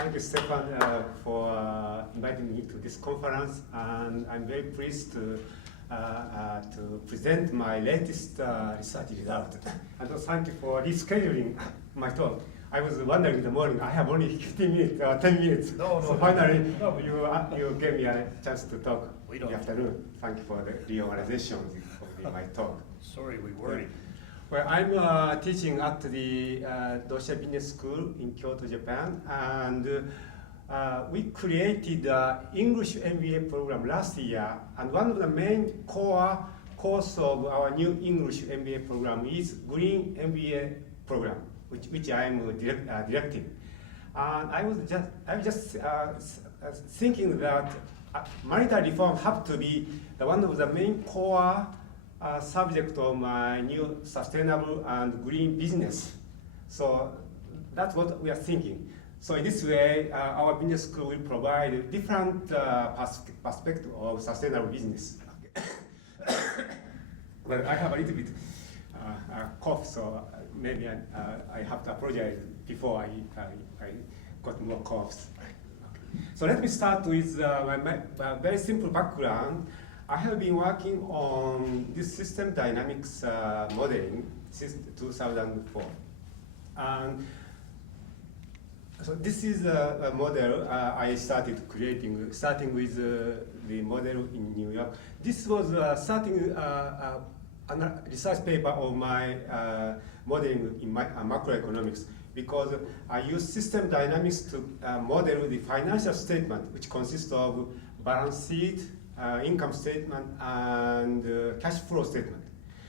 Thank you, Stefan, for inviting me to this conference, and I'm very pleased to present my latest research result. And thank you for rescheduling my talk. I was wondering in the morning, I have only 15 minutes, 10 minutes. So finally, you gave me a chance to talk in the afternoon. Thank you for the reorganization of my talk. Sorry, we worried. Well, I'm teaching at the Dosha Business School in Kyoto, Japan, and we created an English MBA program last year, and one of the main core course of our new English MBA program is Green MBA program, which I am directing. And I was just thinking that monetary reform have to be one of the main core subject of my new sustainable and green business. So that's what we are thinking. So in this way, our business school will provide different perspective of sustainable business. Well, I have a little bit cough, so maybe I have to apologize before I got more coughs. So let me start with my very simple background. I have been working on this system dynamics modeling since 2004. And so this is a model I started creating, starting with the model in New York. This was starting a research paper of my modeling in my macroeconomics, because I use system dynamics to model the financial statement, which consists of balance sheet, income statement, and cash flow statement.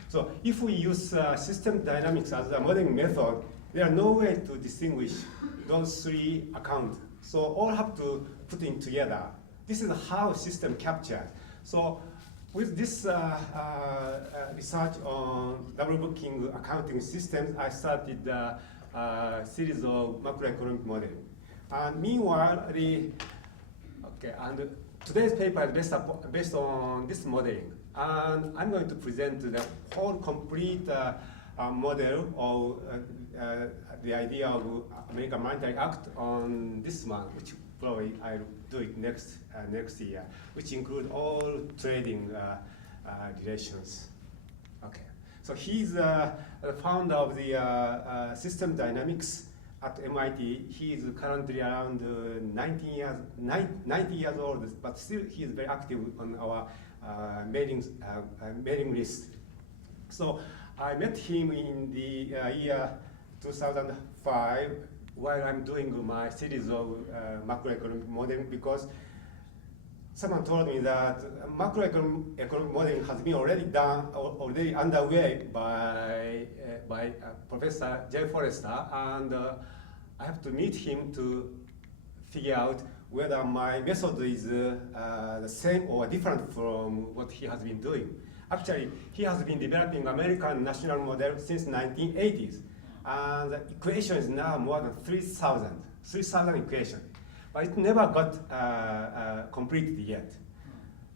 So if we use system dynamics as a modeling method, there are no way to distinguish those three accounts. So all have to put in together. This is how system captures. So with this research on double booking accounting systems, I started a series of macroeconomic modeling. And meanwhile, today's paper is based on this modeling, and I'm going to present the whole complete model of the idea of American Monetary Act on this month, which probably I'll do it next year, which include all trading relations. Okay, so he's the founder of the system dynamics at MIT. He is currently around 90 years old, but still he is very active on our mailing list. So I met him in the year 2005 while I'm doing my series of macroeconomic modeling, because someone told me that macroeconomic modeling has been already underway by Professor Jay Forrester, and I have to meet him to figure out whether my method is the same or different from what he has been doing. Actually, he has been developing American national model since 1980s, and the equation is now more than 3,000 equations, but it never got completed yet.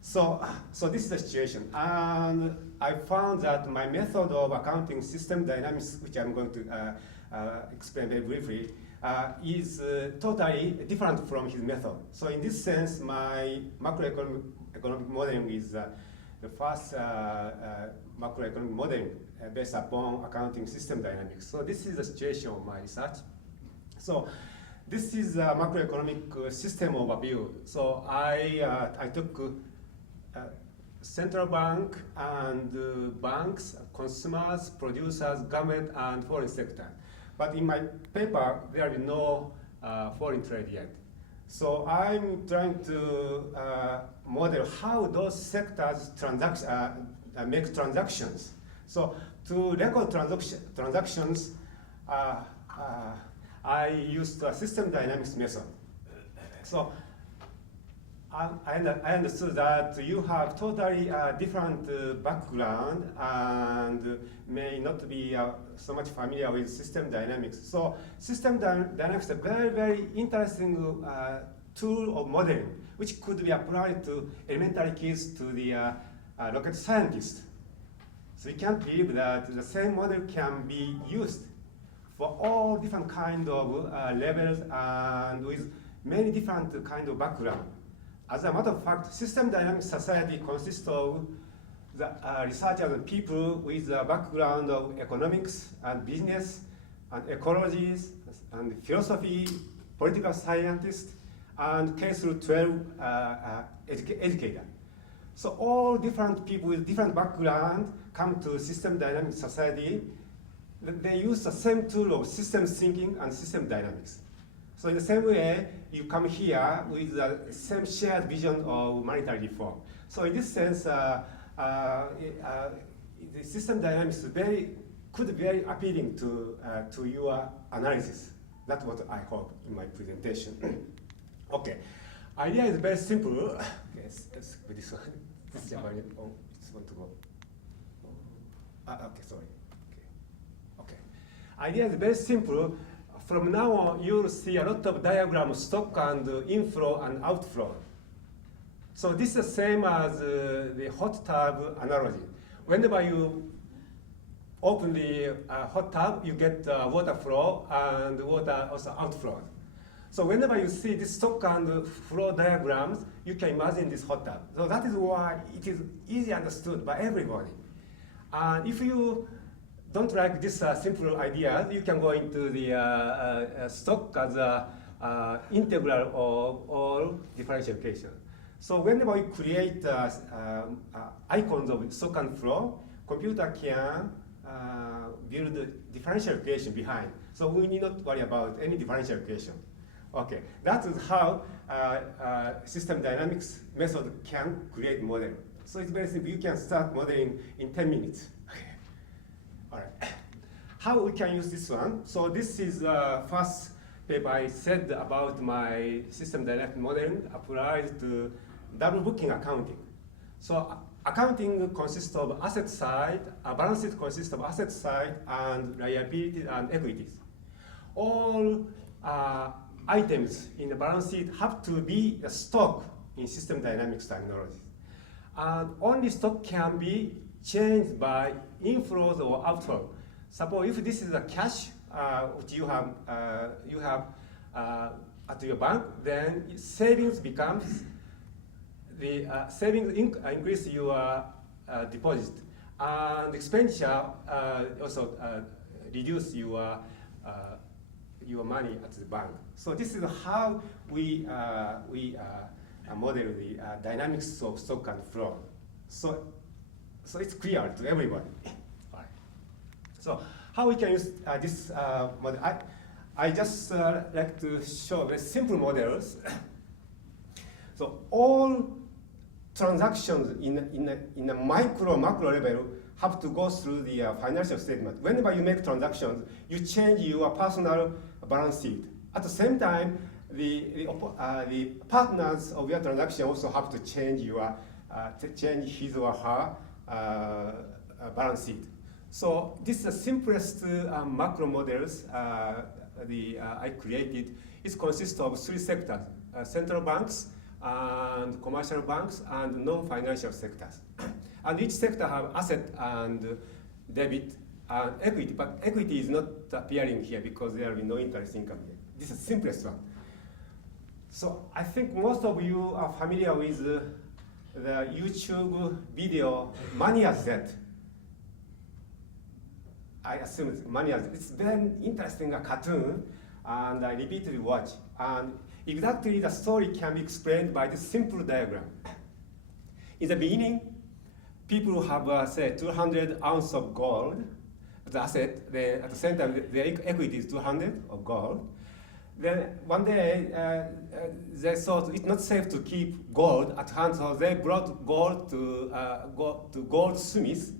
So this is the situation, and I found that my method of accounting system dynamics, which I'm going to explain very briefly, is totally different from his method. So in this sense, my macroeconomic modeling is the first macroeconomic modeling based upon accounting system dynamics. So this is the situation of my research. So this is a macroeconomic system overview. So I took central bank and banks, consumers, producers, government, and foreign sector. But in my paper, there is no foreign trade yet. So I'm trying to model how those sectors make transactions. So to record transactions, I used a system dynamics method. So I understood that you have totally different background and may not be so much familiar with system dynamics. So system dynamics is a very, very interesting tool of modeling, which could be applied to elementary kids, to the rocket scientists. So you can't believe that the same model can be used for all different kind of levels and with many different kind of background. As a matter of fact, system dynamics society consists of the researchers and people with a background of economics and business and ecologies and philosophy, political scientists, and K through 12 educator. So all different people with different background come to system dynamics society. They use the same tool of system thinking and system dynamics. So in the same way, you come here with the same shared vision of monetary reform. So in this sense, the system dynamics could be very appealing to your analysis. That's what I hope in my presentation. Okay, idea is very simple. Yes, with this one. This is Japanese. Oh, it's want to go. Okay, sorry. Okay. Idea is very simple. From now on, you'll see a lot of diagrams, stock and inflow and outflow. So this is the same as the hot tub analogy. Whenever you open the hot tub, you get water flow and water also outflow. So whenever you see this stock and flow diagrams, you can imagine this hot tub. So that is why it is easily understood by everybody. And if you don't like this simple idea, you can go into the stock as a integral of all differential equation. So whenever we create icons of stock and flow, computer can build a differential equation behind. So we need not worry about any differential equation. Okay, that is how system dynamics method can create model. So it's very simple. You can start modeling in 10 minutes. All right. How we can use this one? So this is the first paper I said about my system dynamic modeling applies to double booking accounting. So accounting consists of asset side, balance sheet consists of asset side and liabilities and equities. All items in the balance sheet have to be a stock in system dynamics terminology. And only stock can be changed by inflows or outflow. Suppose if this is a cash which you have at your bank, then savings becomes the savings increase your deposit, and expenditure also reduce your money at the bank. So this is how we model the dynamics of stock and flow. So it's clear to everybody. All right. So how we can use this model? I just like to show very simple models. So all transactions in a macro level have to go through the financial statement. Whenever you make transactions, you change your personal balance sheet. At the same time, the partners of your transaction also have to change his or her balance sheet. So this is the simplest macro models I created. It consists of three sectors: central banks, and commercial banks, and non-financial sectors. And each sector have asset and debit and equity, but equity is not appearing here because there will be no interest income here. This is the simplest one. So I think most of you are familiar with the YouTube video Money as That. I assume it's Money as That. It's very interesting cartoon, and I repeatedly watch. And exactly the story can be explained by this simple diagram. In the beginning, people have, say, 200 ounces of gold as asset. Then at the same time, the equity is 200 of gold. Then one day, they thought it's not safe to keep gold at hand, so they brought gold to goldsmiths.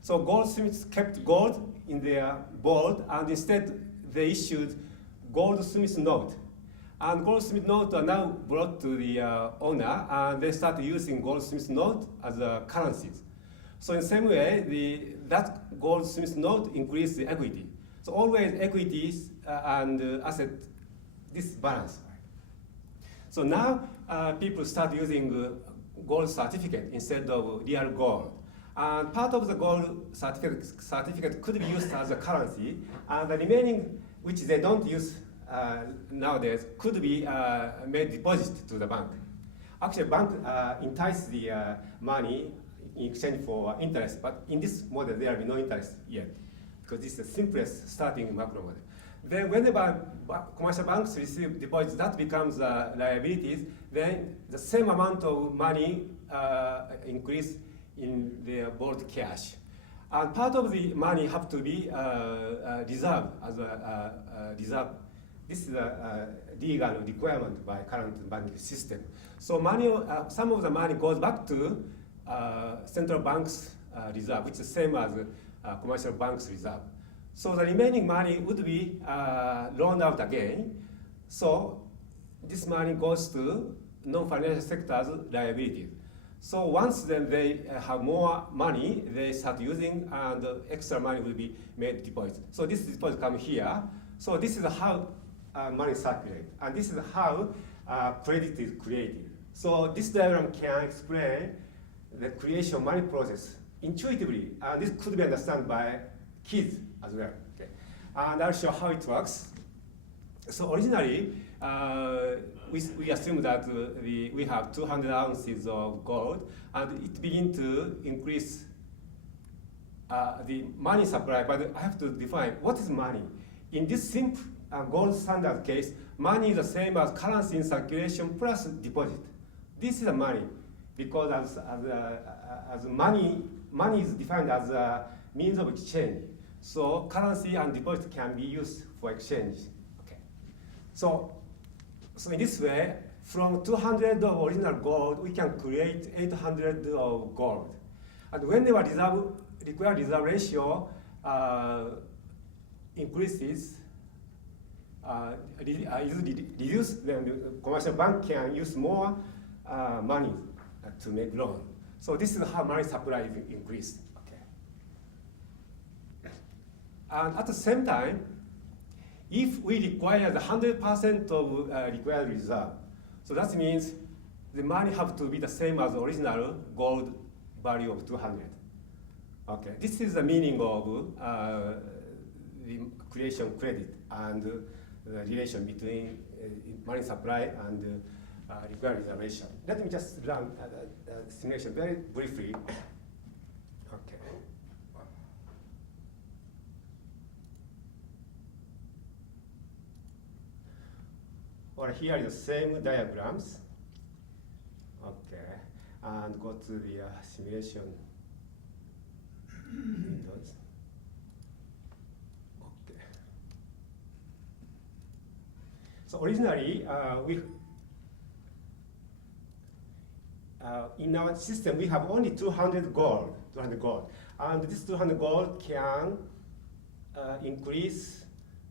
So goldsmiths kept gold in their board, and instead they issued goldsmith note. And goldsmith notes are now brought to the owner, and they start using goldsmith note as currencies. So in the same way, that goldsmith note increases the equity. So always equities and asset, this balance. So now people start using gold certificate instead of real gold. And part of the gold certificate could be used as a currency, and the remaining, which they don't use nowadays could be made deposit to the bank. Actually, bank entice the money in exchange for interest, but in this model there will be no interest yet, because this is the simplest starting macro model. Then whenever commercial banks receive deposits, that becomes liabilities, then the same amount of money increase in their borrowed cash. And part of the money have to be reserved as a reserve. This is a legal requirement by current banking system. So money, some of the money goes back to central bank's reserve, which is the same as commercial bank's reserve. So the remaining money would be loaned out again. So this money goes to non-financial sector's liabilities. So once then they have more money, they start using, and extra money will be made deposit. So this deposit come here. So this is how money circulates, and this is how credit is created. So this diagram can explain the creation of money process intuitively, and this could be understood by kids as well. Okay. And I'll show how it works. So originally, we assume that we have 200 ounces of gold, and it begins to increase the money supply, but I have to define what is money. In this simple gold standard case, money is the same as currency in circulation plus deposit. This is the money, because as money is defined as a means of exchange. So currency and deposit can be used for exchange. Okay. So in this way, from 200 of original gold, we can create 800 of gold. And when the required reserve ratio increases, is reduced, then the commercial bank can use more money to make loan. So this is how money supply is increased. Okay. And at the same time, if we require the 100% of required reserve, so that means the money have to be the same as the original gold value of 200. Okay, this is the meaning of the creation of credit and the relation between money supply and required reserve ratio. Let me just run the simulation very briefly. Okay. Well, here is the same diagrams. Okay, and go to the simulation windows. Okay. So originally, in our system we have only 200 gold, and this 200 gold can increase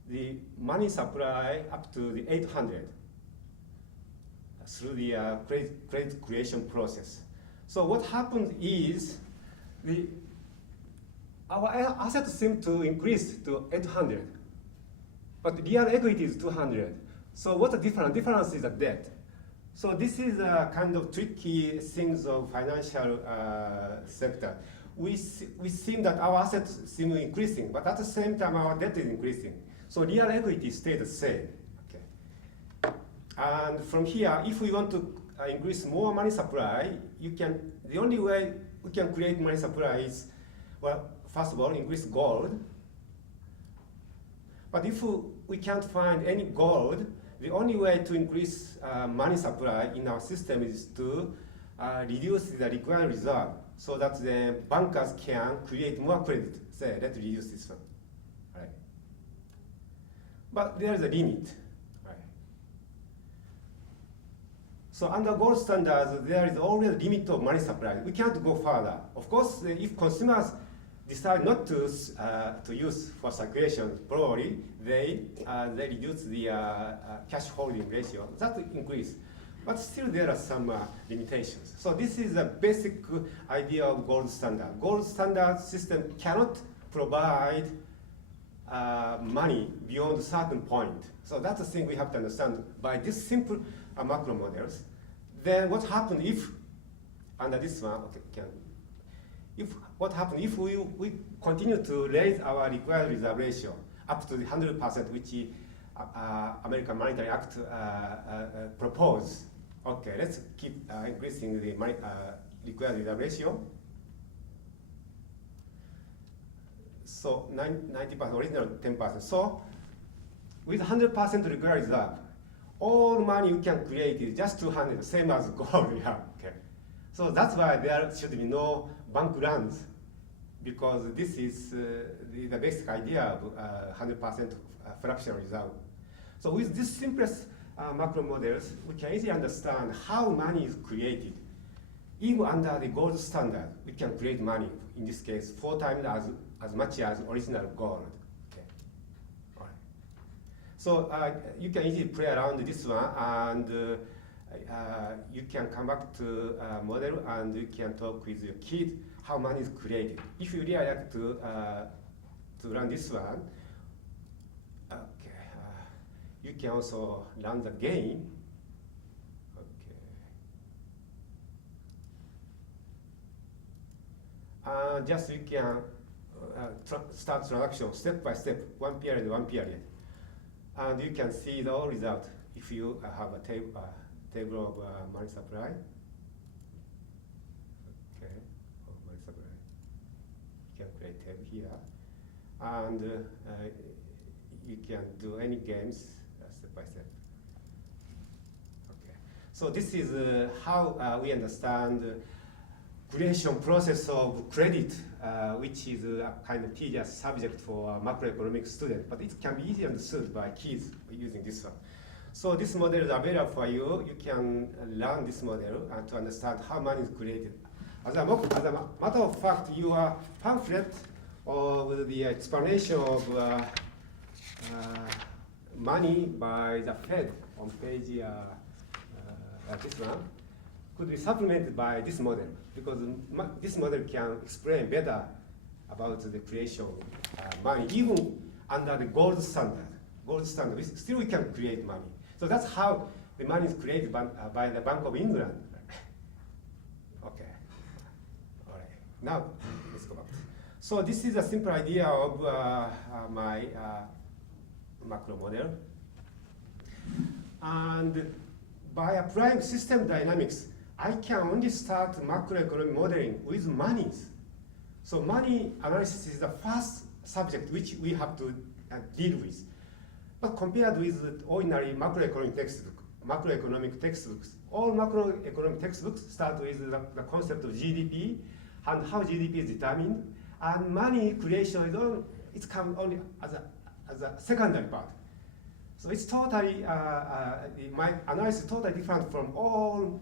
the money supply up to the 800 through the credit creation process. So what happens is our assets seem to increase to 800, but real equity is 200. So what's the difference? Difference is a debt. So this is a kind of tricky things of financial sector. We see that our assets seem increasing, but at the same time our debt is increasing. So real equity stays the same. Okay. And from here, if we want to increase more money supply, the only way we can create money supply is, well, first of all, increase gold. But if we can't find any gold, the only way to increase money supply in our system is to reduce the required reserve so that the bankers can create more credit. Say, let's reduce this one. Right? But there is a limit. Right? So under gold standards, there is always a limit of money supply. We can't go further. Of course, if consumers decide not to use for circulation, probably they reduce the cash holding ratio. That increase, but still there are some limitations. So this is a basic idea of gold standard. Gold standard system cannot provide money beyond a certain point. So that's the thing we have to understand by this simple macro models. Then what happens if under this one? Okay, what happens if we continue to raise our required reserve ratio up to the 100%, which American Monetary Act propose. Okay, let's keep increasing the required reserve ratio. So 90%, original 10%. So with 100% required reserve, all money you can create is just 200, same as gold. Yeah. Okay. So that's why there should be no bank runs, because this is the basic idea of 100% fractional reserve. So with this simplest macro models, we can easily understand how money is created. Even under the gold standard, we can create money, in this case, 4 times as much as original gold. Okay. All right. So you can easily play around with this one, and you can come back to a model and you can talk with your kid how money is created. If you really like to run this one, okay, you can also run the game. Okay. Just you can start transaction step by step, one period. And you can see the result if you have a table of money supply. Okay, of money supply. You can create table here. And you can do any games step by step. Okay, so this is how we understand creation process of credit, which is a kind of tedious subject for a macroeconomics student, but it can be easily understood by kids using this one. So this model is available for you. You can learn this model and to understand how money is created. As a matter of fact, your pamphlet with the explanation of money by the Fed on page this one could be supplemented by this model, because this model can explain better about the creation of money, even under the gold standard. Still we can create money. So that's how the money is created by the Bank of England. Okay. All right. Now let's go back. So this is a simple idea of my macro model. And by applying system dynamics, I can only start macroeconomic modeling with monies. So money analysis is the first subject which we have to deal with. But compared with ordinary macroeconomic textbooks, all macroeconomic textbooks start with the concept of GDP and how GDP is determined, and money creation it's come only as a secondary part. So it's totally my analysis is totally different from all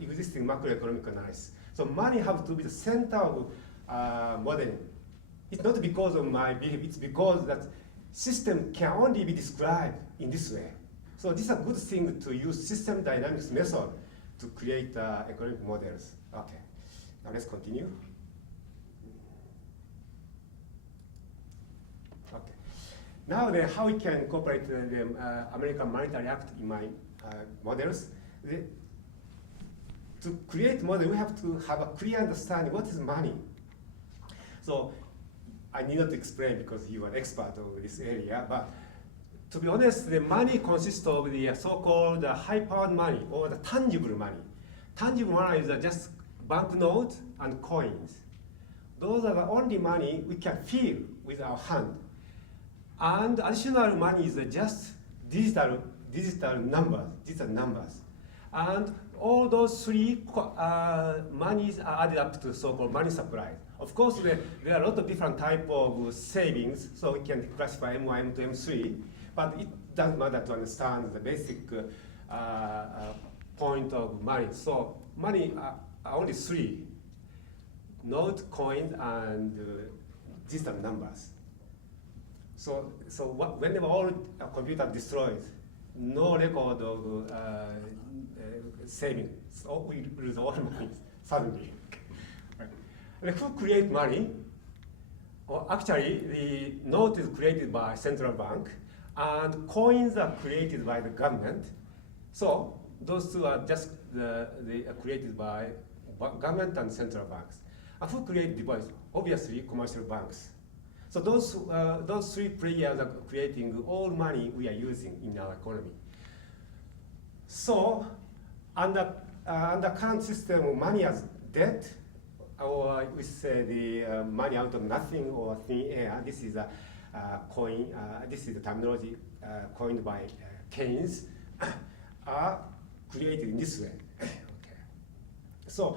existing macroeconomic analysis. So money has to be the center of modeling. It's not because of my belief, it's because that system can only be described in this way. So this is a good thing to use system dynamics method to create economic models. Okay, now let's continue. Okay, now then how we can incorporate the American Monetary Act in my models. To create model, we have to have a clear understanding what is money. So I need not to explain because you are an expert of this area, but to be honest, the money consists of the so-called high-powered money or the tangible money. Tangible money is just banknotes and coins. Those are the only money we can feel with our hand. And additional money is just digital numbers. And all those three monies are added up to so-called money supply. Of course, there are a lot of different types of savings, so we can classify M1, M2, M3, but it doesn't matter to understand the basic point of money. So money are only three: note, coin, and digital numbers. So whenever all computer destroys, no record of saving, so we lose all money suddenly. And who create money? Well, actually, the note is created by central bank, and coins are created by the government. So those two are just they are created by government and central banks. And who create device? Obviously, commercial banks. So those three players are creating all money we are using in our economy. So under current system, money as debt, or we say the money out of nothing or thin air. This is a coin. This is the terminology coined by Keynes. Are created in this way. Okay. So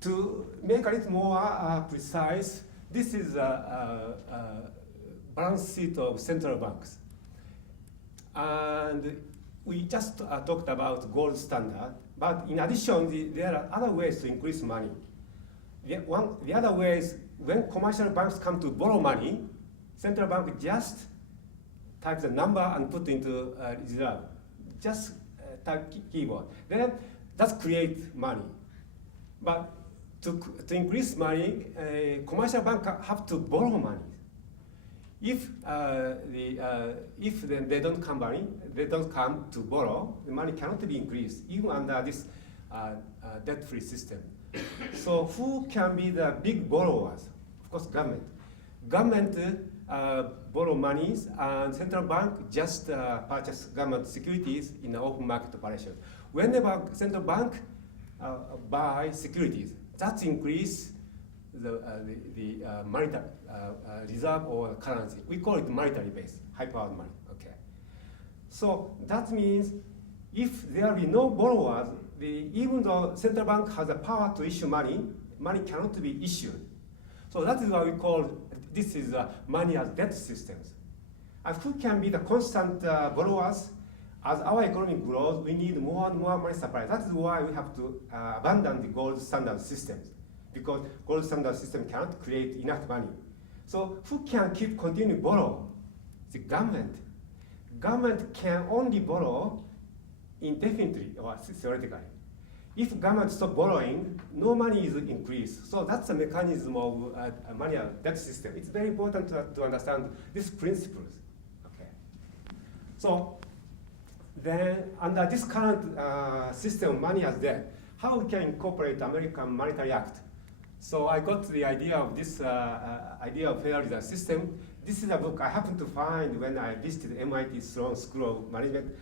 to make a little more precise, this is a balance sheet of central banks. And we just talked about gold standard, but in addition, there are other ways to increase money. The other way is when commercial banks come to borrow money, central bank just type the number and put into reserve. Just type keyboard. Then that creates money. But to increase money, commercial banks have to borrow money. If then they don't come to borrow, the money cannot be increased, even under this debt-free system. So who can be the big borrowers? Of course, government. Government borrow monies, and central bank just purchase government securities in the open market operation. Whenever central bank buy securities, that increase the monetary reserve or currency. We call it monetary base, high-powered money. Okay. So that means if there be no borrowers, even though central bank has the power to issue money, money cannot be issued. So that is why we call this is money as debt systems. And who can be the constant borrowers? As our economy grows, we need more and more money supply. That is why we have to abandon the gold standard systems, because gold standard system cannot create enough money. So who can continue borrow? The government. Government can only borrow indefinitely or theoretically. If government stop borrowing, no money is increased. So that's the mechanism of money debt system. It's very important to understand these principles. Okay. So then under this current system of money as debt, how we can incorporate American Monetary Act? So I got the idea of this idea of Federal Reserve System. This is a book I happened to find when I visited MIT Sloan School of Management.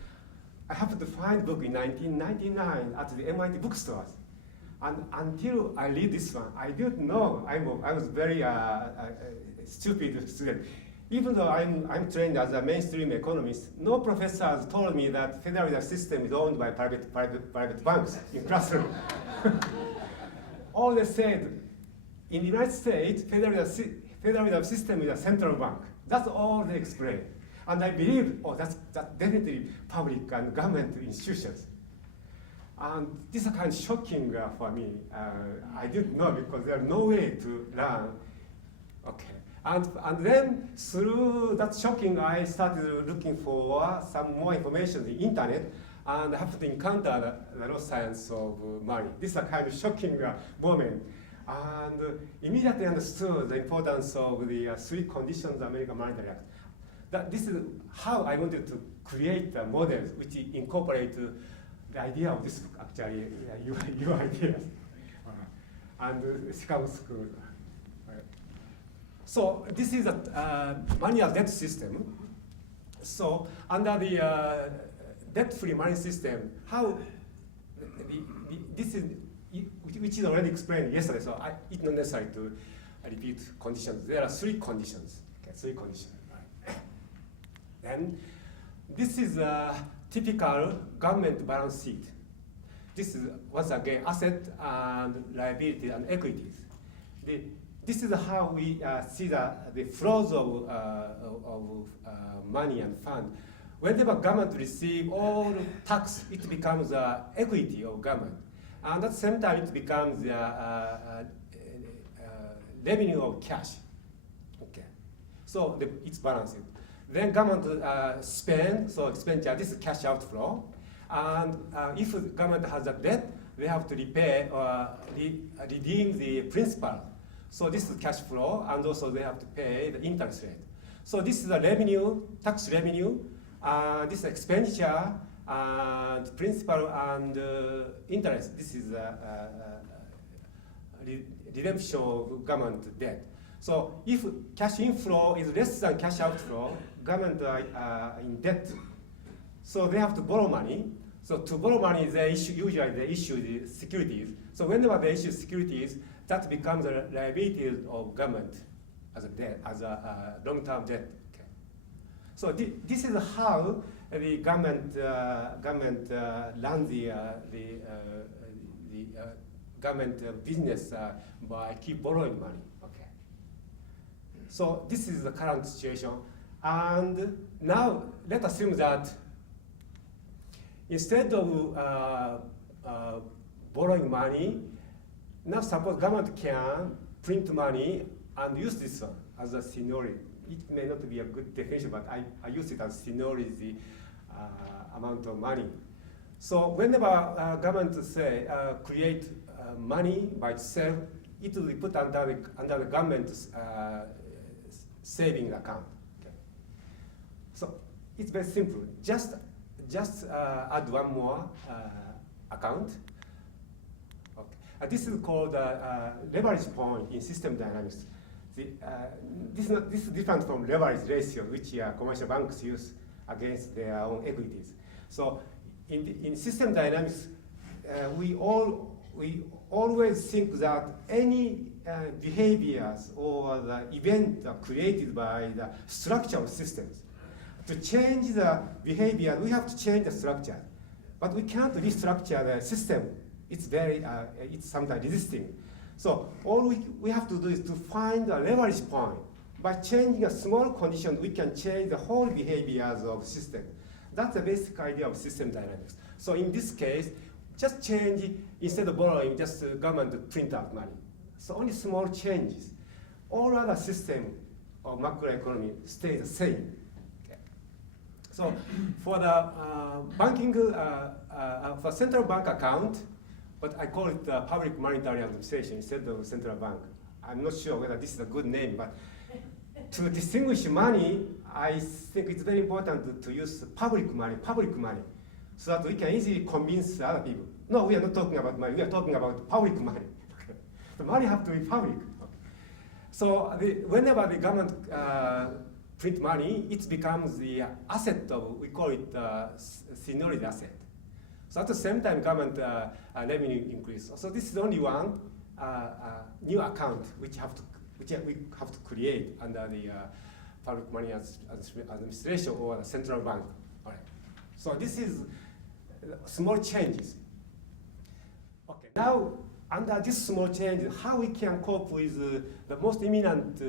I happened to find book in 1999 at the MIT bookstores. And until I read this one, I didn't know. I was very stupid student. Even though I'm trained as a mainstream economist, no professor has told me that Federal Reserve System is owned by private banks in classroom. All they said, in the United States, Federal Reserve System is a central bank. That's all they explained. And I believe, that's definitely public and government institutions. And this is kind of shocking for me. I didn't know because there's no way to learn. Okay. And then through that shocking, I started looking for some more information on the internet, and I happened to encounter the raw science of money. This is a kind of shocking moment. And immediately understood the importance of the three conditions of the American Monetary Act. This is how I wanted to create models which incorporate the idea of this book, actually, your ideas. And Chicago School. So this is a money as debt system. So under the debt-free money system, how this is, which is already explained yesterday, so it's not necessary to repeat conditions. There are three conditions. Okay, three conditions. Then this is a typical government balance sheet. This is once again asset and liability and equities. This is how we see the flows of money and fund. Whenever government receives all tax, it becomes equity of government. And at the same time, it becomes revenue of cash. Okay, so it's balanced. Then government spend, so expenditure, this is cash outflow. And if the government has a debt, they have to repay or redeem the principal. So this is cash flow, and also they have to pay the interest rate. So this is a revenue, tax revenue. This is expenditure, and principal and interest. This is redemption of government debt. So if cash inflow is less than cash outflow, government are in debt. So they have to borrow money. So to borrow money, usually they issue the securities. So whenever they issue securities, that becomes a liability of government as a debt, as a long-term debt. Okay. So this is how the government runs the government business by keep borrowing money. Okay. So this is the current situation, and now let's assume that instead of borrowing money, now suppose government can print money and use this one as a seigniorage. It may not be a good definition, but I use it as seigniorage, the amount of money. So whenever government say create money by itself, it will be put under the government's savings account. Okay. So it's very simple. Just add one more account. Okay. This is called leverage point in system dynamics. This is different from leverage ratio, which commercial banks use against their own equities. So in system dynamics, we always think that any behaviors or the event created by the structure of systems. To change the behavior, we have to change the structure, but we can't restructure the system. It's it's sometimes resisting. So all we have to do is to find a leverage point. By changing a small condition, we can change the whole behaviors of system. That's the basic idea of system dynamics. So in this case, just change, instead of borrowing, just government to print out money. So only small changes. All other system of macroeconomy stay the same. Okay. So for the banking, for central bank account, but I call it public monetary administration instead of central bank. I'm not sure whether this is a good name, but to distinguish money, I think it's very important to use public money, so that we can easily convince other people. No, we are not talking about money, we are talking about public money. Okay. The money has to be public. Okay. So whenever the government print money, it becomes the asset of, we call it seigniorage asset. So at the same time, government revenue increase. So this is only one new account which we have to create under the public money administration or the central bank. All right. So this is small changes. Okay. Now, under this small change, how we can cope with the most imminent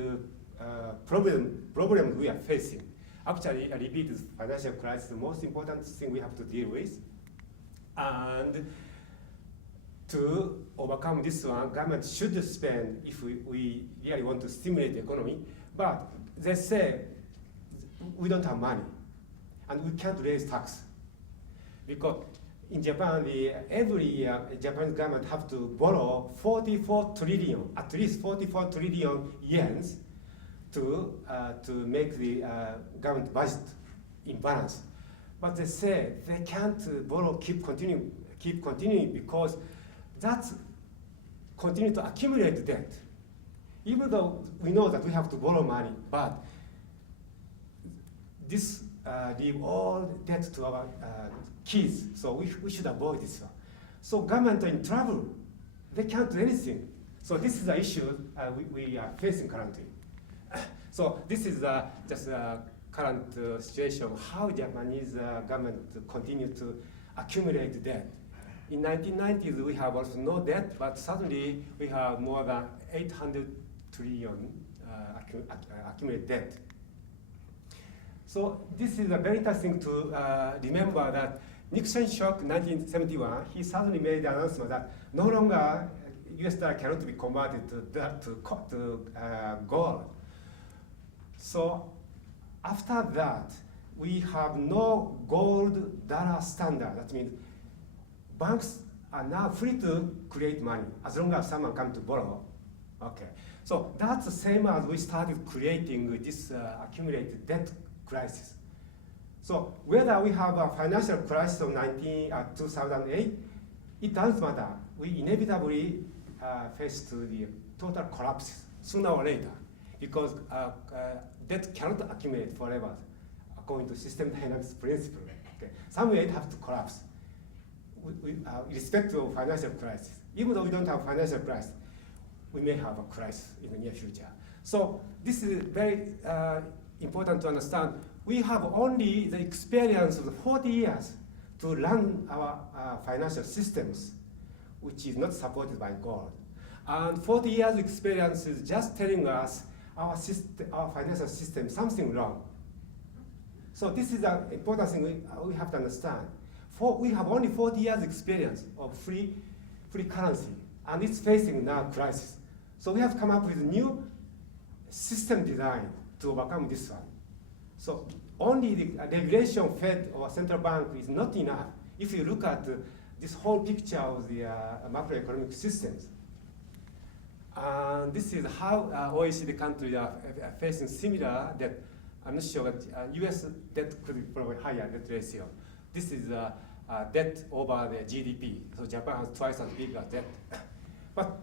problem we are facing. Actually, I repeat, this financial crisis, the most important thing we have to deal with. And to overcome this one, government should spend if we really want to stimulate the economy. But they say we don't have money, and we can't raise tax. Because in Japan, every year, Japanese government have to borrow 44 trillion, at least 44 trillion yens to make the government budget in balance. But they say they can't borrow, keep continuing because that's continue to accumulate debt. Even though we know that we have to borrow money, but this leave all debt to our kids, so we should avoid this one. So government are in trouble. They can't do anything. So this is the issue we are facing currently. So this is just current situation, how Japanese government continue to accumulate debt. In 1990s, we have also no debt, but suddenly we have more than 800 trillion accumulated debt. So this is a very interesting to remember that Nixon shock 1971, he suddenly made the announcement that no longer US dollar cannot be converted to gold. So after that, we have no gold dollar standard. That means banks are now free to create money as long as someone comes to borrow. Okay, so that's the same as we started creating this accumulated debt crisis. So whether we have a financial crisis of 2008, it doesn't matter. We inevitably face to the total collapse sooner or later. because debt cannot accumulate forever according to system dynamics principle. Okay. Somewhere it has to collapse with respect to financial crisis. Even though we don't have financial crisis, we may have a crisis in the near future. So this is very important to understand. We have only the experience of the 40 years to run our financial systems, which is not supported by gold. And 40 years experience is just telling us our financial system something wrong. So this is an important thing we have to understand. We have only 40 years experience of free currency, and it's facing now crisis. So we have come up with a new system design to overcome this one. So only the regulation Fed or central bank is not enough. If you look at this whole picture of the macroeconomic systems, this is how OECD countries are facing similar debt. I'm not sure that US debt could be probably higher debt ratio. This is debt over the GDP. So Japan has twice as big as debt. But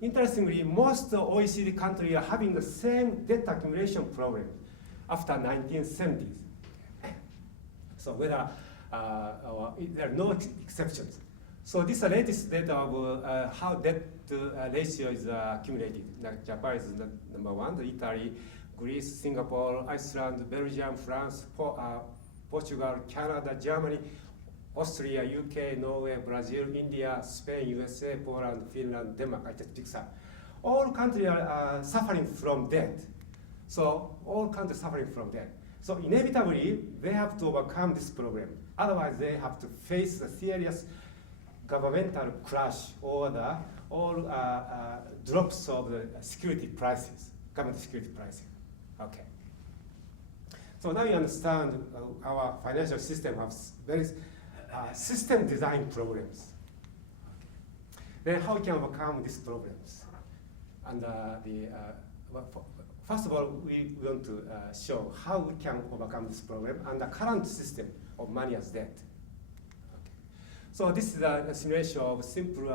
interestingly, most OECD countries are having the same debt accumulation problem after 1970s. So whether there are no exceptions. So this is the latest data of how debt ratio is accumulated. Like Japan is the number one, Italy, Greece, Singapore, Iceland, Belgium, France, Portugal, Canada, Germany, Austria, UK, Norway, Brazil, India, Spain, USA, Poland, Finland, Denmark. I just picked some. All countries are suffering from debt. So all countries suffering from debt. So inevitably, they have to overcome this problem. Otherwise, they have to face a serious governmental crash or the drops of the security prices, government security prices. Okay. So now you understand our financial system has very system design problems. Okay. Then how we can overcome these problems? And first of all, we want to show how we can overcome this problem and the current system of money as debt. Okay. So this is a simulation of simple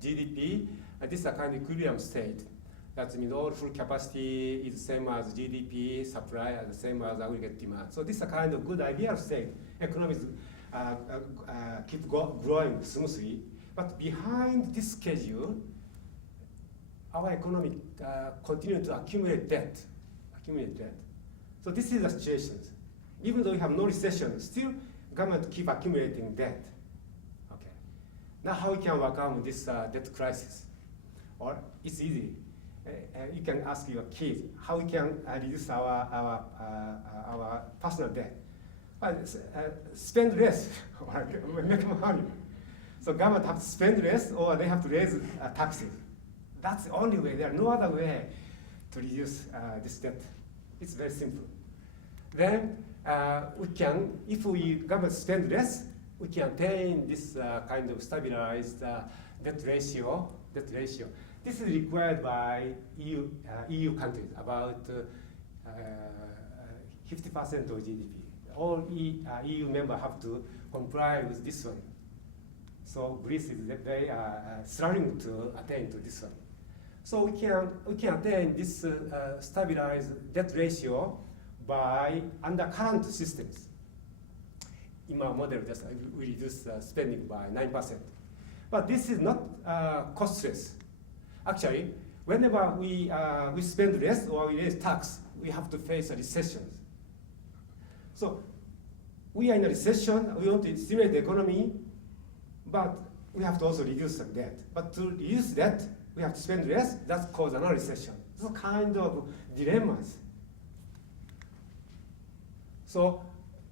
GDP. This is a kind of equilibrium state. That means all full capacity is the same as GDP, supply is the same as aggregate demand. So this is a kind of good ideal state. Economies keep growing smoothly. But behind this schedule, our economy continue to accumulate debt. So this is the situation. Even though we have no recession, still government keep accumulating debt. Okay. Now how we can overcome this debt crisis? Or it's easy. You can ask your kids how we can reduce our personal debt. Spend less or make more money. So government have to spend less or they have to raise taxes. That's the only way. There are no other way to reduce this debt. It's very simple. Then we can, if we government spend less, we can attain this kind of stabilized debt ratio. This is required by EU countries, about 50% of GDP. All EU members have to comply with this one. So Greece is very struggling to attain to this one. So we can attain this stabilized debt ratio by under current systems. In our model, we reduce spending by 9%. But this is not costless. Actually, whenever we spend less or we raise tax, we have to face a recession. So we are in a recession, we want to stimulate the economy, but we have to also reduce the debt. But to reduce debt, we have to spend less, that causes another recession. So kind of dilemmas. So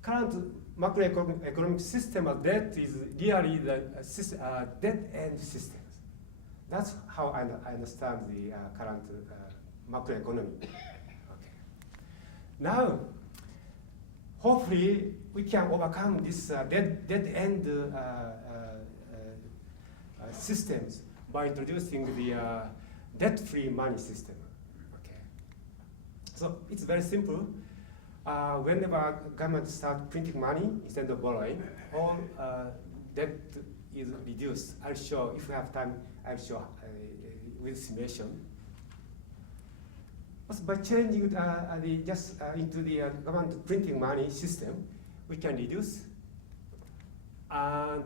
current macroeconomic system of debt is really the dead-end systems. That's how I understand the current macroeconomy. Okay. Now, hopefully, we can overcome this dead-end systems by introducing the debt-free money system. Okay. So it's very simple. Whenever government starts printing money instead of borrowing, all debt is reduced. I'll show, if we have time, I'll show with simulation. Also, by changing into the government printing money system, we can reduce. And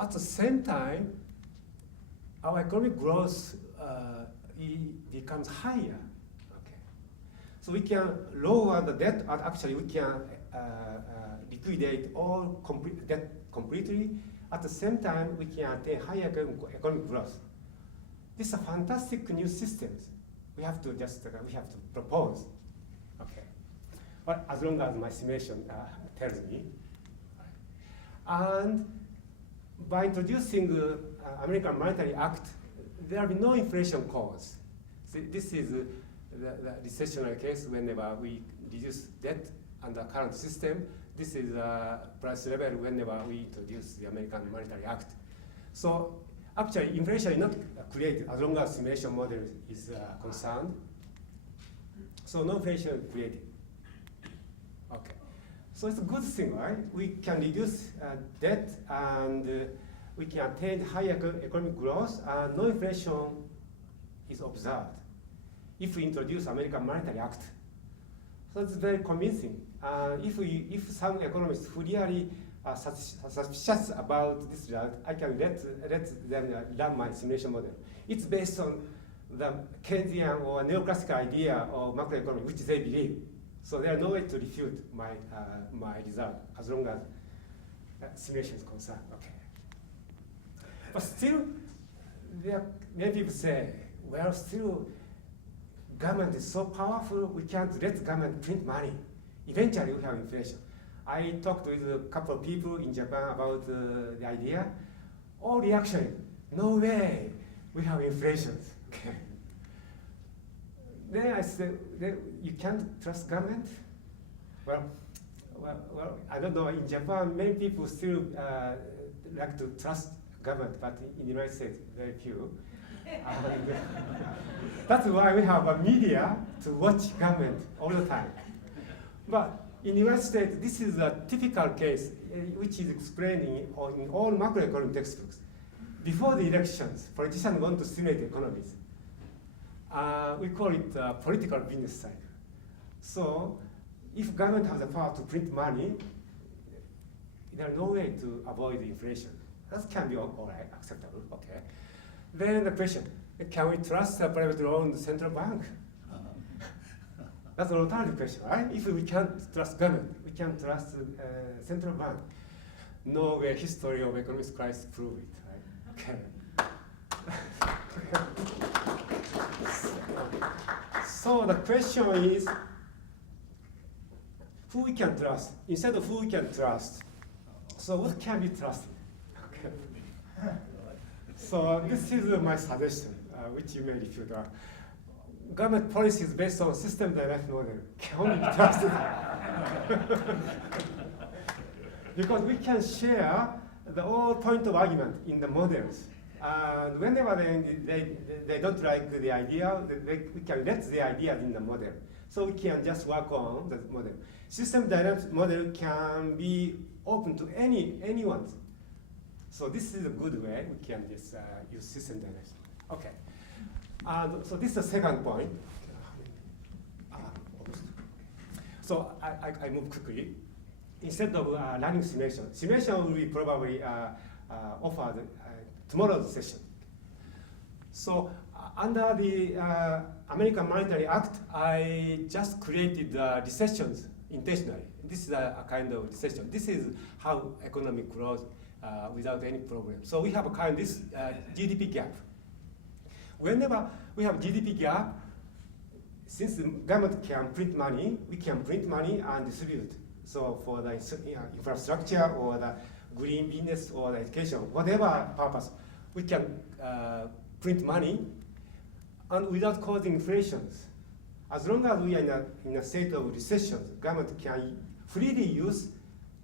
at the same time, our economic growth becomes higher. Okay. So we can lower the debt, and actually we can liquidate all debt completely. At the same time, we can attain higher economic growth. These are fantastic new systems. We have to propose. Okay. But as long as my simulation tells me. And by introducing the American Monetary Act, there will be no inflation cause. So this is the recessionary case whenever we reduce debt under current system. This is the price level whenever we introduce the American Monetary Act. So actually, inflation is not created as long as simulation model is concerned. So no inflation is created. Okay. So it's a good thing, right? We can reduce debt and we can attain higher economic growth and no inflation is observed if we introduce American Monetary Act. So it's very convincing. If some economists who really are suspicious about this result, I can let them run my simulation model. It's based on the Keynesian or neoclassical idea of macroeconomics, which they believe. So there's no way to refute my result as long as simulation is concerned. Okay. But still, many people say, well, still, government is so powerful, we can't let government print money. Eventually, we have inflation. I talked with a couple of people in Japan about the idea. All reaction, no way, we have inflation. Okay. Then I said, you can't trust government? Well, I don't know. In Japan, many people still like to trust government, but in the United States, very few. And that's why we have a media to watch government all the time. But in the United States, this is a typical case which is explained in all macroeconomic textbooks. Before the elections, politicians want to stimulate economies. We call it political business cycle. So if government has the power to print money, there's no way to avoid inflation. That can be all right, acceptable, okay. Then the question, can we trust a privately owned central bank? That's an alternative question, right? If we can't trust government, we can't trust central bank. No way history of economic crisis prove it, right? Okay. So the question is, who we can trust? Instead of who we can trust, so what can be trusted? Okay. So this is my suggestion, which you may refute. Government policies based on system dynamic model can only be trusted. Because we can share the all point of argument in the models. And whenever they don't like the idea, we can let the idea in the model. So we can just work on the model. System dynamics model can be open to anyone. So this is a good way we can just use system dynamics. Okay. So this is the second point. So I move quickly. Instead of running simulation, simulation will be probably offered tomorrow's session. So under the American Monetary Act, I just created recessions intentionally. This is a kind of recession. This is how economic grows without any problem. So we have a kind of this GDP gap. Whenever we have GDP gap, since the government can print money, we can print money and distribute. So for the infrastructure or the green business or the education, whatever purpose, we can print money and without causing inflations. As long as we are in a state of recession, government can freely use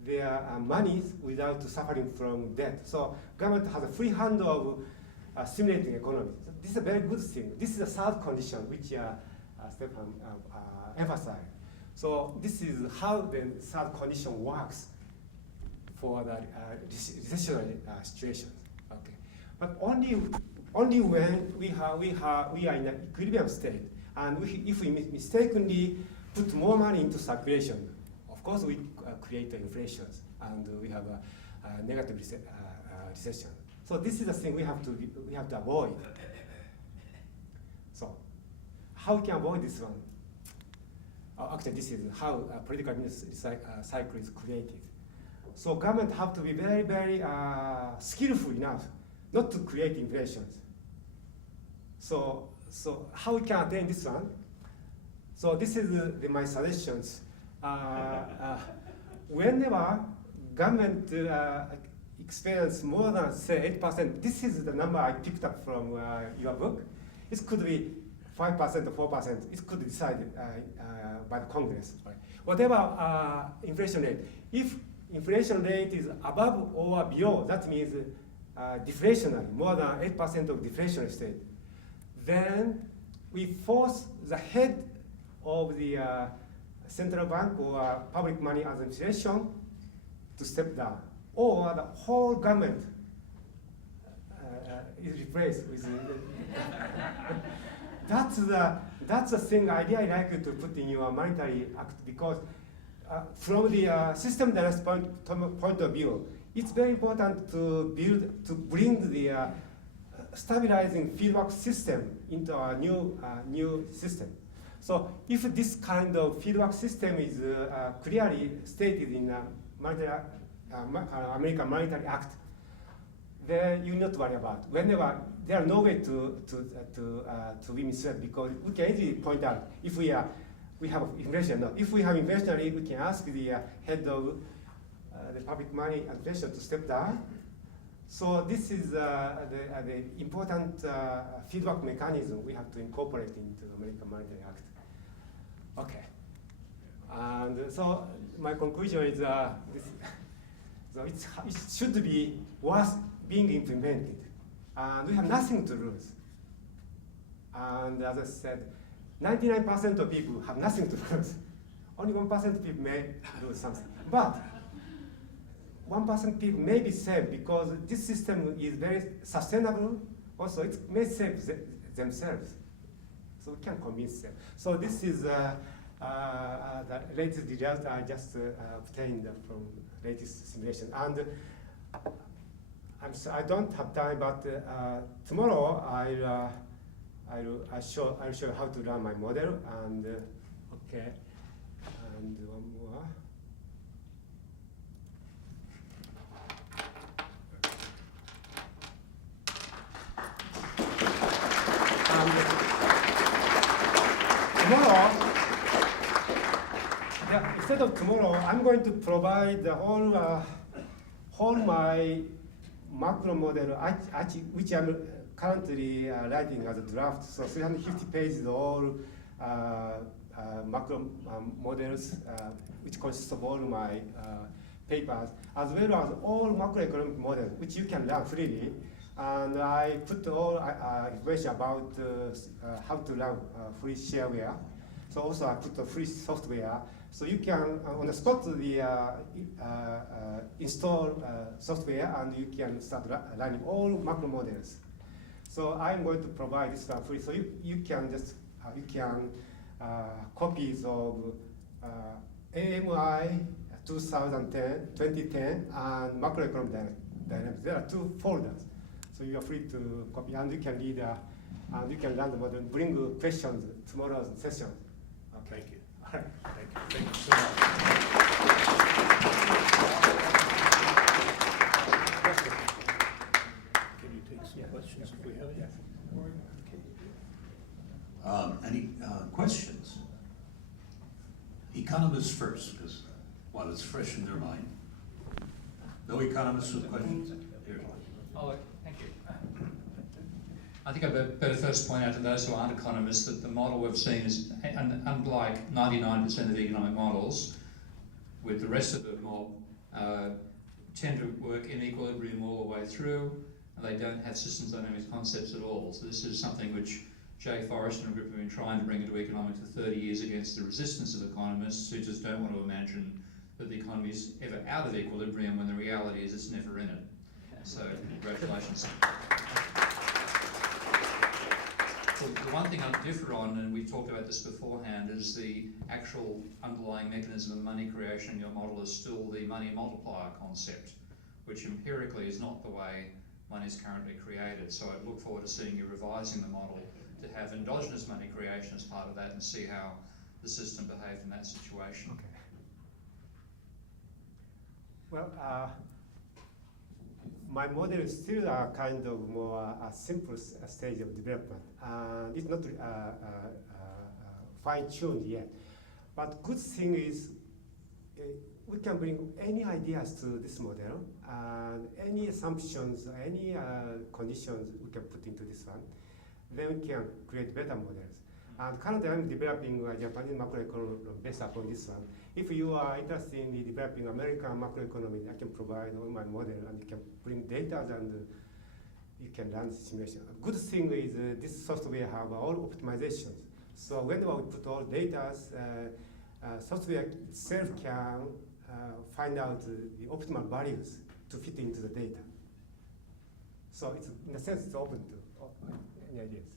their money without suffering from debt. So government has a free hand of stimulating economy. So this is a very good thing. This is a third condition which Stefan emphasized. So this is how the third condition works for the recessionary situations. Okay, but only when we are in an equilibrium state. And if we mistakenly put more money into circulation, of course we create inflation, and we have a negative recession. So this is the thing we have to avoid. So how we can avoid this one? Actually, this is how a political cycle is created. So government have to be very, very skillful enough not to create inflations. So how we can attain this one? So this is my suggestions. Whenever government experience more than say 8%, this is the number I picked up from your book. It could be 5% or 4%. It could be decided by the Congress. Right? Whatever inflation rate, if inflation rate is above or below, that means deflationary, more than 8% of deflationary state, then we force the head of the central bank or public money administration to step down, or the whole government is replaced with. That's the thing I really like you to put in your monetary act, because from the system dynamics point of view, it's very important to bring the stabilizing feedback system into a new system. So if this kind of feedback system is clearly stated in American Monetary Act, then you not worry about. Whenever there are no way to be misled, because we can easily point out if we have inflation. No. If we have inflation rate, we can ask the head of the public money administration to step down. So this is the important feedback mechanism we have to incorporate into the American Monetary Act. Okay. And so my conclusion is so it should be worth being implemented. And we have nothing to lose. And as I said, 99% of people have nothing to lose. Only 1% of people may lose something. But 1% people may be saved because this system is very sustainable. Also, it may save themselves. So we can convince them. So this is the latest result I just obtained from latest simulation. And I don't have time, but tomorrow I'll show you how to run my model. And okay, and one more. Tomorrow, instead of tomorrow, I'm going to provide the whole my macro model, which I'm currently writing as a draft. So 350 pages, all macro models, which consists of all my papers, as well as all macroeconomic models, which you can learn freely. And I put all information about how to run free shareware. So also I put the free software. So you can, on the spot, install software, and you can start running all macro models. So I'm going to provide this for free. So you can just, copies of AMI 2010 and macroeconomic dynamics. There are 2 folders. So you are free to copy, and you can read, and you can learn the model, bring questions tomorrow's session. Okay. Thank you. All right. Thank you so much. Can you take some questions if we have any? Yes. Any questions? Economists first, because while it's fresh in their mind. No economists with questions? Here. Oh, thank you. I think I better first point out to those who aren't economists that the model we've seen is, unlike 99% of the economic models, with the rest of them all, tend to work in equilibrium all the way through, and they don't have systems dynamics concepts at all. So this is something which Jay Forrest and a group have been trying to bring into economics for 30 years against the resistance of economists who just don't want to imagine that the economy is ever out of equilibrium when the reality is it's never in it. So congratulations. The one thing I differ on, and we talked about this beforehand, is the actual underlying mechanism of money creation in your model is still the money multiplier concept, which empirically is not the way money is currently created. So I look forward to seeing you revising the model to have endogenous money creation as part of that and see how the system behaved in that situation. Okay. Well, my model is still a kind of more a simple stage of development. It's not fine-tuned yet. But good thing is we can bring any ideas to this model, and any assumptions, any conditions we can put into this one. Then we can create better models. And currently I'm developing a Japanese macroeconomy based upon this one. If you are interested in developing American macroeconomy, I can provide all my model and you can bring data and you can run simulation. A good thing is this software have all optimizations. So whenever we put all data, software itself can find out the optimal values to fit into the data. So it's, in a sense, it's open to any ideas.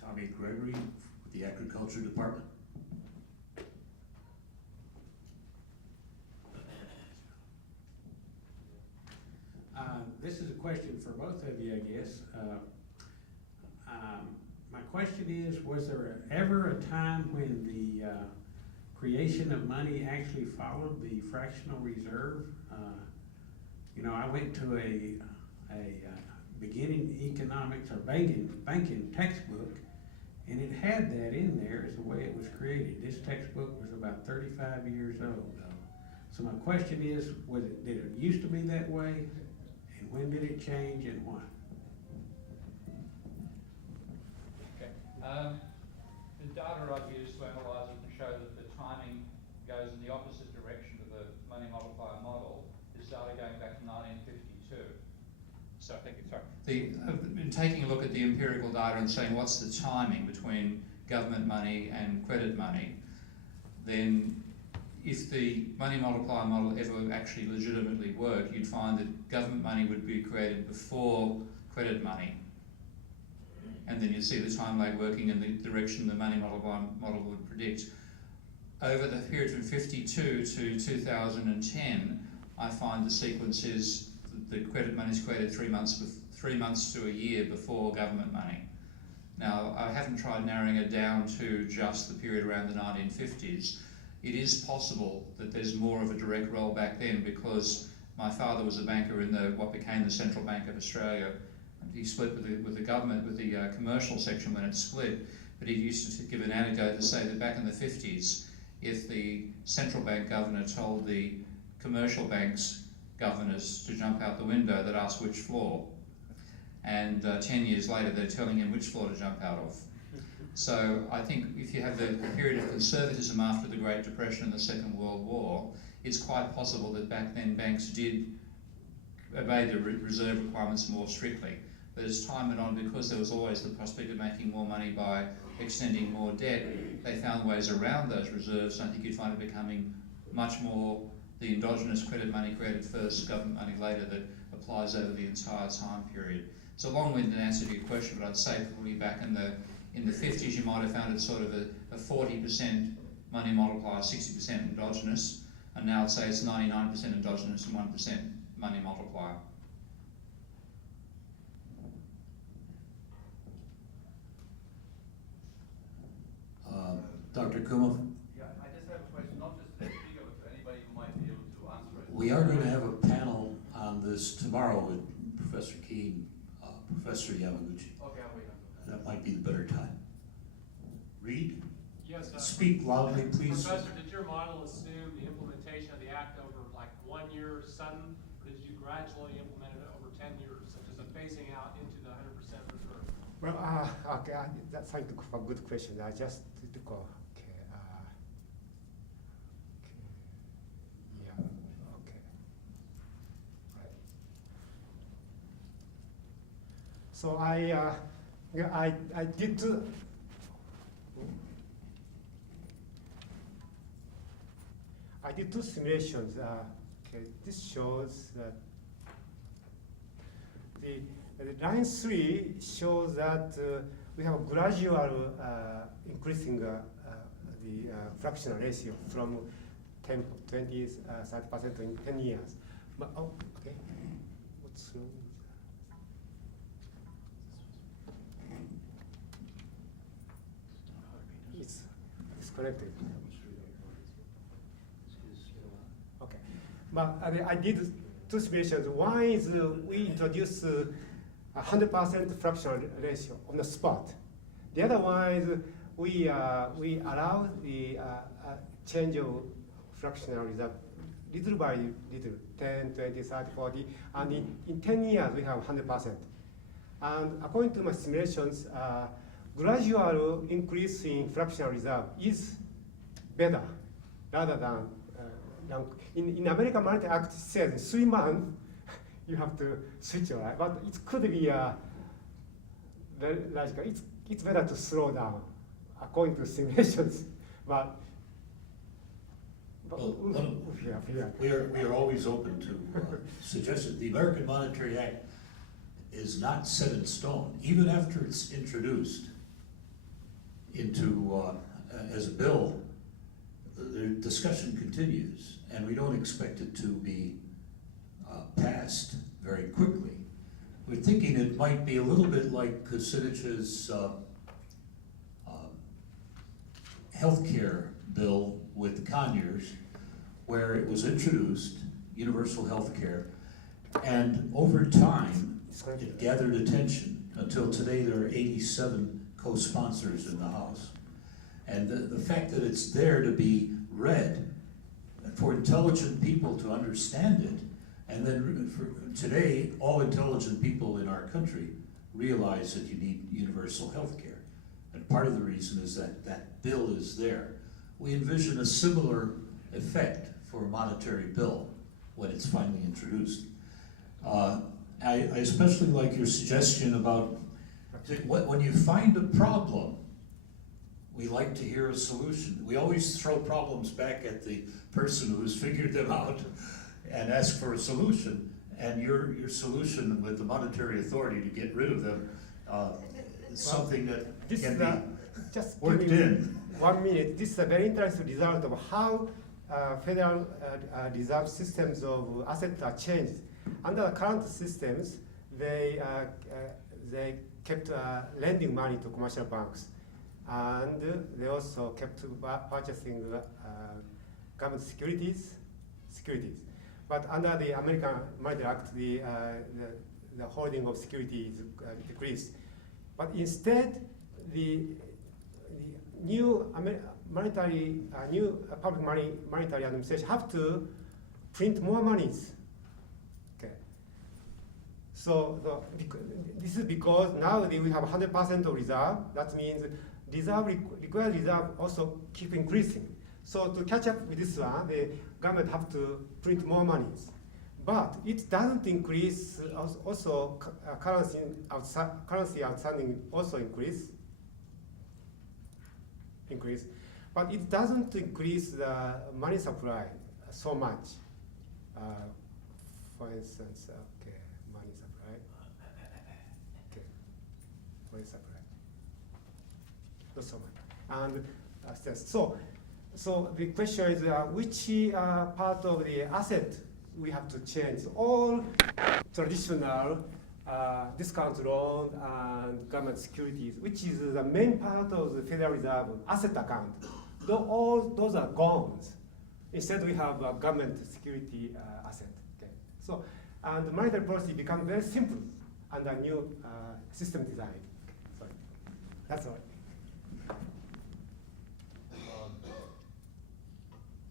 Tommy Gregory, with the Agriculture Department. This is a question for both of you, I guess. My question is, was there ever a time when the creation of money actually followed the fractional reserve? You know, I went to a beginning economics or banking textbook, and it had that in there as the way it was created. This textbook was about 35 years old, though. So my question is, did it used to be that way? And when did it change and why? Okay. The data I've used to analyse it and show that the timing goes in the opposite direction to the money multiplier model is data going back to 1952. So thank you. Sorry. In taking a look at the empirical data and saying what's the timing between government money and credit money, then if the money multiplier model ever actually legitimately worked, you'd find that government money would be created before credit money. And then you'd see the time lag working in the direction the money multiplier model would predict. Over the period from 52 to 2010, I find the sequence is the credit money is created 3 months to a year before government money. Now, I haven't tried narrowing it down to just the period around the 1950s. It is possible that there's more of a direct roll back then because my father was a banker in what became the Central Bank of Australia. And he split with the government, with the commercial section when it split. But he used to give an anecdote to say that back in the 50s, if the central bank governor told the commercial bank's governors to jump out the window, they'd ask which floor. And 10 years later, they're telling him which floor to jump out of. So I think if you have the period of conservatism after the Great Depression and the Second World War, it's quite possible that back then banks did obey the reserve requirements more strictly. But as time went on, because there was always the prospect of making more money by extending more debt, they found ways around those reserves, and I think you'd find it becoming much more the endogenous credit money created first, government money later, that applies over the entire time period. It's a long-winded answer to your question, but I'd say probably back in the 50s you might have found it sort of a 40% money multiplier, 60% endogenous, and now I'd say it's 99% endogenous and 1% money multiplier. Dr. Kuma? Yeah, I just have a question, not just to the speaker, but to anybody who might be able to answer it. We are going to have a panel on this tomorrow with Professor Keene, Professor Yamaguchi. Okay, I'll wait until That might be the better time. Reed? Yes, Speak loudly, please. Professor, did your model assume the implementation of the act over like 1 year sudden, or did you gradually implement it over 10 years, such as a phasing out into the 100% reserve? Well, okay, that's a good question. I just need to go. Okay, yeah, okay, right. So I did two simulations. Okay, this shows that the line 3 shows that we have a gradual increasing the fractional ratio from 10, 20, 30% in 10 years. But, oh, okay. What's wrong? It's disconnected. Okay. But I did two simulations. One is we introduce 100% fractional ratio on the spot. The other one is we allow the change of fractional reserve little by little, 10, 20, 30, 40, and in 10 years we have 100%. And according to my simulations, gradual increase in fractional reserve is better rather than in American Monetary Act says 3 months you have to switch, right? But it could be very logical. It's better to slow down according to simulations. But Well, yeah. We are always open to suggestions. The American Monetary Act is not set in stone. Even after it's introduced into, as a bill, the discussion continues, and we don't expect it to be passed very quickly. We're thinking it might be a little bit like Kucinich's healthcare bill with Conyers, where it was introduced, universal health care, and over time, it gathered attention. Until today, there are 87 co-sponsors in the House. And the fact that it's there to be read, for intelligent people to understand it, and then for today, all intelligent people in our country realize that you need universal health care. And part of the reason is that that bill is there. We envision a similar effect for a monetary bill when it's finally introduced. I especially like your suggestion about when you find a problem, we like to hear a solution. We always throw problems back at the person who's figured them out and ask for a solution. And your solution with the monetary authority to get rid of them is something that can be just worked give me in. 1 minute. This is a very interesting result of how Federal Reserve systems of assets are changed. Under the current systems, they kept lending money to commercial banks, and they also kept purchasing government securities. But under the American Monetary Act, the holding of securities decreased. But instead, the new public monetary administration have to print more monies. Okay. So this is because now we have 100% of reserve. That means required reserve also keep increasing. So to catch up with this one, the government have to print more monies. But it doesn't increase, also currency outstanding also increase, but it doesn't increase the money supply so much. For instance, okay, money supply, okay, money supply, not so much. And so the question is which part of the asset we have to change. All traditional discount loan and government securities, which is the main part of the Federal Reserve asset account, all those are gone. Instead, we have a government security asset. Okay. So, and the monetary policy becomes very simple under new system design. Okay. Sorry, that's all.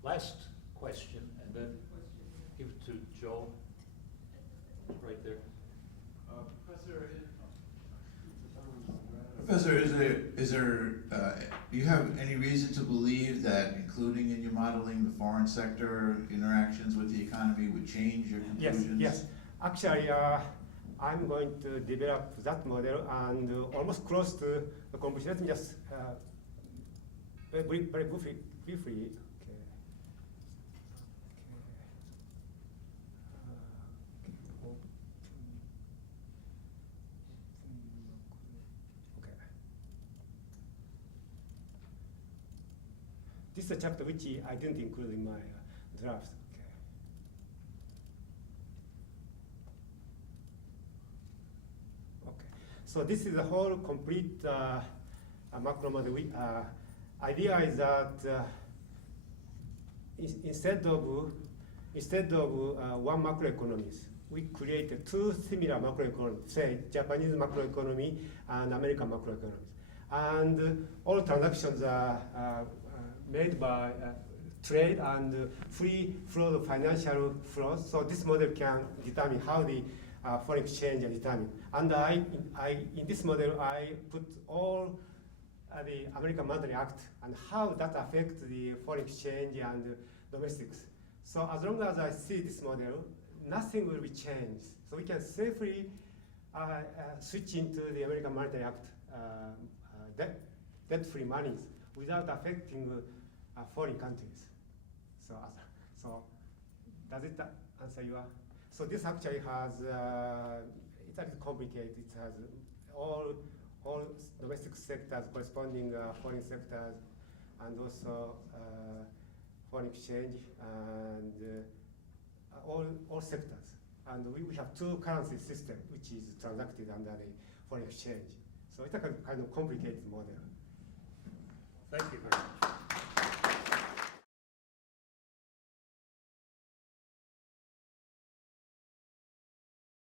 Last question, and then give it to Joe, right there. Professor, is there do you have any reason to believe that including in your modeling the foreign sector interactions with the economy would change your conclusions? Yes. Actually, I'm going to develop that model and almost close to the conclusion. Let me just very briefly. Okay. this is a chapter which I didn't include in my draft. Okay. Okay. So this is the whole complete macro model. Idea is that instead of one macroeconomist, we created two similar macroeconomies, say Japanese macroeconomy and American macroeconomy. And all transactions are made by trade and free flow of financial flows. So this model can determine how the foreign exchange are determined. And in this model, I put all the American Monetary Act and how that affects the foreign exchange and domestics. So as long as I see this model, nothing will be changed. So we can safely switch into the American Monetary Act debt-free monies without affecting foreign countries. So does it answer your? So this actually has, it's a little complicated. It has all domestic sectors corresponding foreign sectors, and also foreign exchange, and all sectors. And we have two currency system which is transacted under the foreign exchange. So it's a kind of complicated model. Thank you very much.